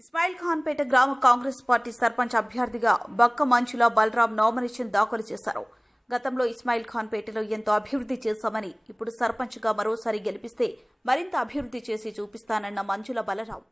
ఇస్మాయిల్ ఖాన్పేట గ్రామ కాంగ్రెస్ పార్టీ సర్పంచ్ అభ్యర్థిగా బక్క మంచుల బలరాం నామినేషన్ దాఖలు చేశారు. గతంలో ఇస్మాయిల్ ఖాన్పేటలో ఎంతో అభివృద్ధి చేశామని ఇప్పుడు సర్పంచ్గా మరోసారి గెలిపిస్తే మరింత అభివృద్ధి చేసి చూపిస్తానన్న మంచుల బలరాం.